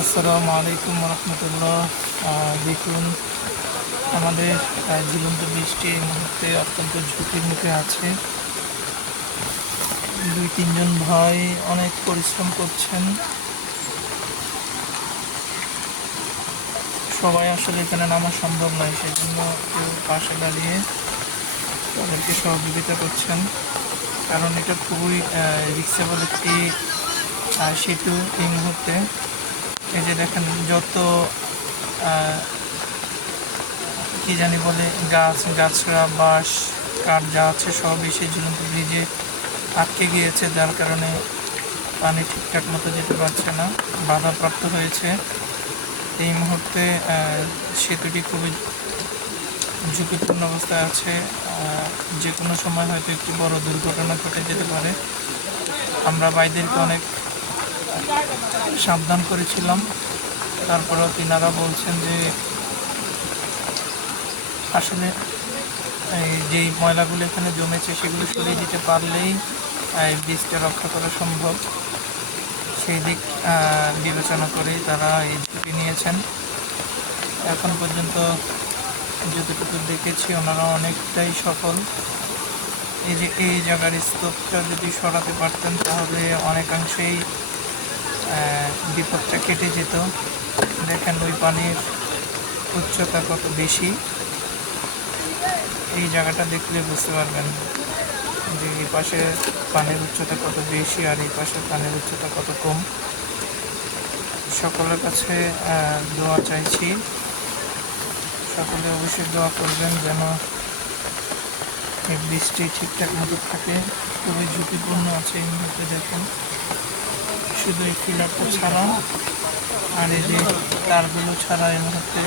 আসসালামু আলাইকুম রহমতুল্লাহ। দেখুন, আমাদের ঝুলন্ত বৃষ্টি এই মুহূর্তে অত্যন্ত ঝুঁকির মুখে আছে। দুই, তিনজন ভাই অনেক পরিশ্রম করছেন। সবাই আসলে এখানে নামা সম্ভব নয় সেই জন্য কেউ পাশে দাঁড়িয়ে তাদেরকে সহযোগিতা করছেন। কারণ এটা খুবই রিক্সেবল একটি সেতু এই মুহূর্তে। এই যে দেখেন যত কি জানি বলে, গাছ গাছড়া বাঁশ, কাঠ যা আছে সবই সেই ঝুলন্ত ব্রিজে আটকে গিয়েছে, যার কারণে পানি ঠিকঠাক মতো যেতে পারছে না। বাধাপ্রাপ্ত হয়েছে। এই মুহূর্তে সেতুটি খুবই ঝুঁকিপূর্ণ অবস্থায় আছে। যে কোনো সময় হয়তো একটি বড় দুর্ঘটনা ঘটে যেতে পারে। আমরা বাইদেরকে অনেক সাবধান করেছিলাম। তারপরেও তিনারা বলছেন যে, আসলে যেই ময়লাগুলো এখানে জমেছে সেগুলো সরিয়ে দিতে পারলেই, এই বীজটা রক্ষা করা সম্ভব। সেই দিক বিবেচনা করেই তারা এই ঝুঁকি নিয়েছেন। এখন পর্যন্ত যতটুকু দেখেছি, ওনারা অনেকটাই সফল। এই যে এই জায়গার স্তূপটা যদি সরাতে পারতেন, তাহলে অনেকাংশেই বিপদটা কেটে যেত। দেখেন ওই পানির উচ্চতা কত বেশি। এই জায়গাটা দেখলে বুঝতে পারবেন যে এই পাশে পানির উচ্চতা কত বেশি আর এই পাশে পানির উচ্চতা কত কম। সকলের কাছে দোয়া চাইছি। সকলে অবশ্যই দোয়া করবেন যেন এই বৃষ্টি ঠিকঠাক মতো থাকে। খুবই ঝুঁকিপূর্ণ আছে এই মুহূর্তে দেখুন। শুধু এই পিলারটা ছাড়া, আর এই যে তারগুলো ছাড়া এই মুহূর্তে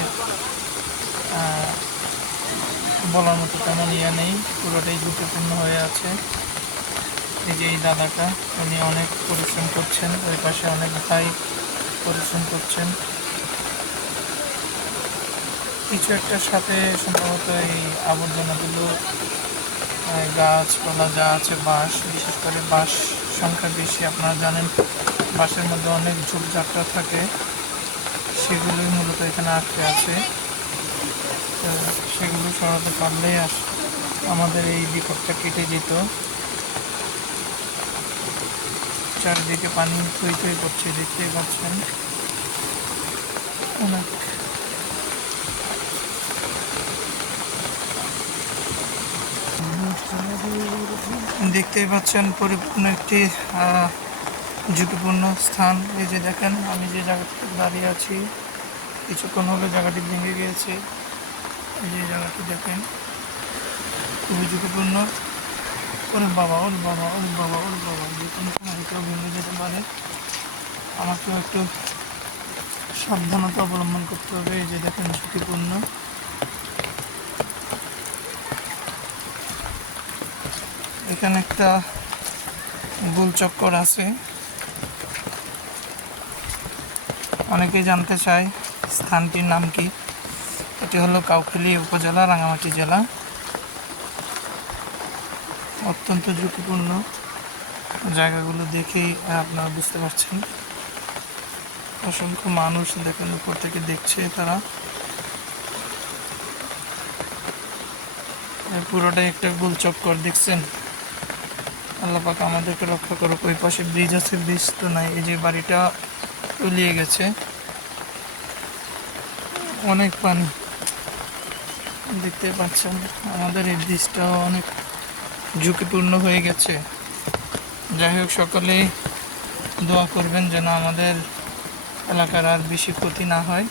বলার মতো তেমন ইয়ে নেই, পুরোটাই ঝুঁকিপূর্ণ হয়ে আছে। এই যে এই দাদাটা, উনি অনেক পরিশ্রম করছেন, ওই পাশে অনেক ভাই পরিশ্রম করছেন। কিছু একটার সাথে সম্ভবত এই আবর্জনাগুলো গাছপালা যা আছে, বাঁশ, বিশেষ করে বাঁশ সংখ্যা বেশি, আপনারা জানেন বাসের মধ্যে অনেক ঝোপঝাপটা থাকে, সেগুলোই মূলত এখানে আটকে আছে। সেগুলো সরাতে পারলেই আস, আমাদের এই বিপদটা কেটে যেত। চারিদিকে পানি থই করছে দেখতেই পাচ্ছেন। অনেক দেখতেই পাচ্ছেন পরিপূর্ণ একটি ঝুঁকিপূর্ণ স্থান। এই যে দেখেন, আমি যে জায়গাটিতে দাঁড়িয়ে আছি, কিছুক্ষণ হলে জায়গাটি ভেঙে গিয়েছে। এই যে জায়গাটি দেখেন, খুবই ঝুঁকিপূর্ণ। ওরে বাবা, ওর বাবা ওর বাবা ওর বাবা, যে কোনো সময় কেউ ভেঙে যেতে পারে। আমাকেও একটু সাবধানতা অবলম্বন করতে হবে। এই যে দেখেন, ঝুঁকিপূর্ণ। এখানে একটা গোল চক্কর আছে। অনেকেই জানতে চায় স্থানটির নাম কি। এটি হলো কাউখালী উপজেলা, রাঙামাটি জেলা। অত্যন্ত ঝুঁকিপূর্ণ জায়গাগুলো দেখেই আপনারা বুঝতে পারছেন। অসংখ্য মানুষ দেখেন উপর থেকে দেখছে তারা। পুরোটাই একটা গোল চক্কর, দেখছেন? আল্লাহ পাক আমাদেরকে রক্ষা করুক। ওই পাশে ব্রিজ আছে ব্রিজ তো নাই, এই যে বাড়িটা তলিয়ে গেছে। অনেক পানি দেখতে পাচ্ছেন, আমাদের এই ব্রিজটা অনেক ঝুঁকিপূর্ণ হয়ে গেছে। যাই হোক সকলেই দোয়া করবেন যেন আমাদের এলাকার আর বেশি ক্ষতি না হয়।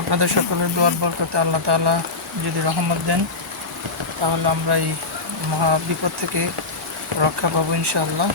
আপনাদের সকলের দোয়ার বরকতে আল্লাহ তাআলা যদি রহমত দেন তাহলে আমরা এই মহা বিপদ থেকে রক্ষা পাবো ইনশাআল্লাহ।